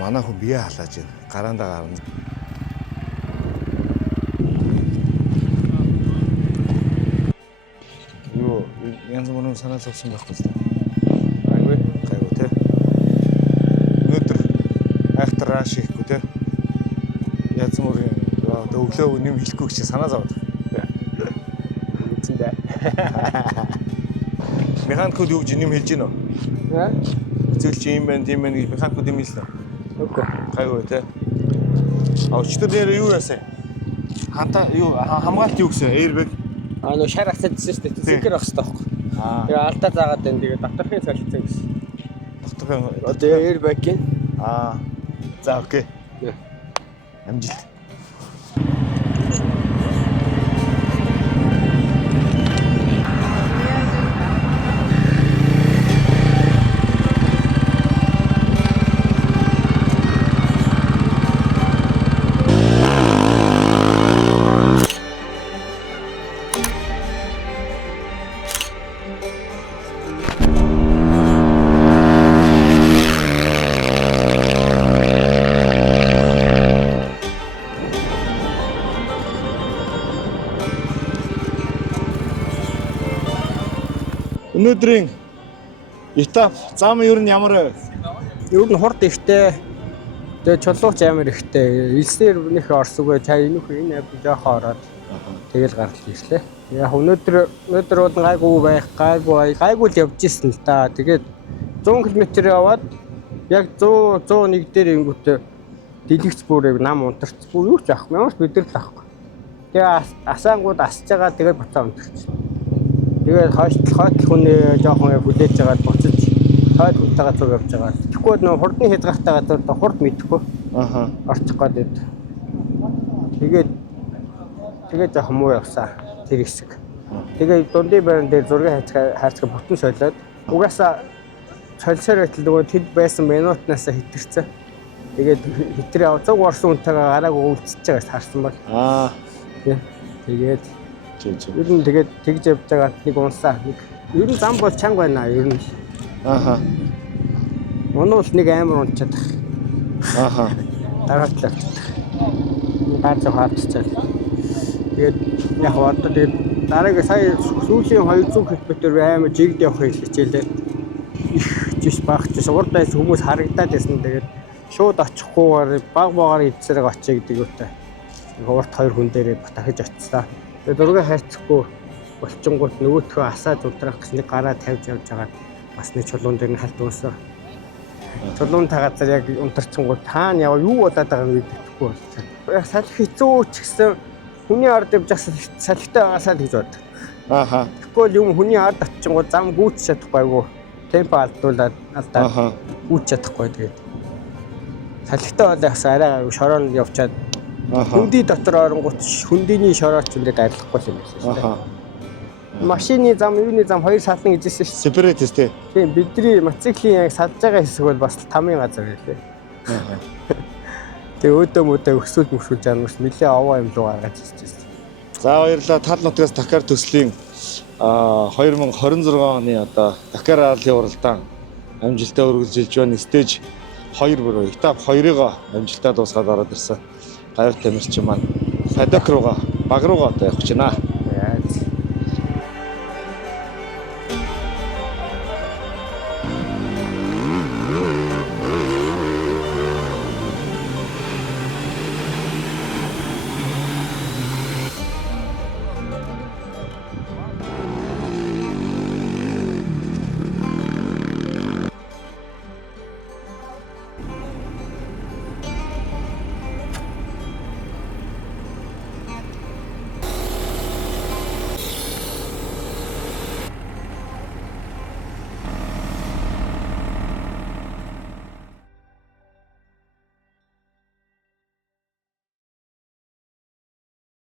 манай хүн бие халааж байна. Гараандаа гарна. Юу янз бүрийн санаа зовсон байхгүй зү. Айгүй те. Өнөөдөр айхтар рааш хийхгүй те. Янз бүрийн өглөө нэм хэлэхгүй чи санаа зовд. Үндсэндээ. Механикууд юу гэж нэм хэлж гинөө? Зөвлөж юм байна, тийм байна гэж механикууд юм хэлсэн. Үгүй. Гайгүй те. Өчтөр нэр юу яасан? Ханта юу хамгаалт юу гэсэн? Airbag. Нөө шар асаадсэн шүү дээ. Зинхэр авах хэрэгтэй байхгүй. Тэгээ алдаа заагаад байна. Тэгээ доторхын солилцсон гэсэн. Доторхын Одоо airbag-ийн. За окей. Амжилт. Өнөөдрийн этап зам ер нь ямар вэ? Ер нь хурд ихтэй. Тэгээ чулууч амар ихтэй. Илсээр нөх орсгүй цаа энэ жоохон ороод тэгэл гарал ирлээ. Яг өнөөдөр бол гайгүй л явж ирсэн л да. Тэгээд 100 км яваад яг 101 дээр ингүүтээ дэлгэц бүрээ нам унтарч бүр юу ч авахгүй. Ямар ч бидрэл авахгүй. Тэгээ асаангууд асж байгаа тэгээд буцаа унтарч. Тэгээд хойтлох хүнээ жоохон хүлээж жагаад буцаж хойд хүнтэйгээ зүг явж байгаа. Тэгэхгүй нөө хурдны хязгаартай газар хурд мэдэхгүй. Орчих гээд. Тэгээд жоохон муу явсан. Тэр хэсэг. Тэгээд дундын байран дээр зургийг хайцгаа бүтэн солиод угаасаа солисоор байтал нөгөө тэд байсан минутнаас хитэрсэн. Тэгээд хитрээ 100 орсон хүнтэйгээ гараагүй үлдчихэж байгаас харсан бол. Тэгээд ер нь тэгээд тэгж явж байгаа нэг унсаа. Ер нь зам бол чанга байна ер нь. Унуул нэг амар унчаад. Дараа талаа. Гац хаацчаа. Тэгээд яг одоо тэгээд дараагийн сая сүүлийн 200 км амар жигд явах хичээлээ. Их жиш багчс урд байс хүмүүс харагдаад байсан. Тэгээд шууд очихгүйгээр багаар эцсэрэг очие гэдэг үүтэй. Урд 2 хүн дээрээ дахиж очсон. Тэгээд дургаа хайцахгүй болчингууд нөгөөтгөө асааж унтрах гэсэн нэг гараа тавьж явж байгаа. Бас нэг чулуун дээр нь халт унсан. Чулуунтай газар яг унтарчингууд таана яа юу болоод байгааг мэдэхгүй болчихсон. Яг салхи хэцүү ч гэсэн хүний ард явж байгаа салхитай байгаасаа л гэж бод. Тэгэхгүй юм хүний ард очингууд зам гүйч чадахгүй айгу. Темпо алдуулаад алдаа гүйч чадахгүй тэгээд. Салхитай бол яхаа арай шороонд явчаад хүндий дотор оронгууд хүндийний шорооч ингээд арилахгүй юм байна. Машины зам, юуны зам хоёр сална гэжсэн шүү. Separatist тий. Тийм бидний мотоциклийн яг салж байгаа хэсэг бол бас тамийн газар гэлээ. Тэгээ өөдөө өксүүлж амарч нэлээ овоо юм руу гаргаж ирчихсэн. За баярлалаа. Тал нутгаас Дакар төслийн 2026 оны одоо Дакар ралли уралдаан амжилттай үргэлжилж байна. Стейж 2 буюу этап 2-ыг амжилттай дуусгаад ороод ирсэн. Гайвар тамирчин маань Садок руугаа баг руугаа одоо явах гэж байна.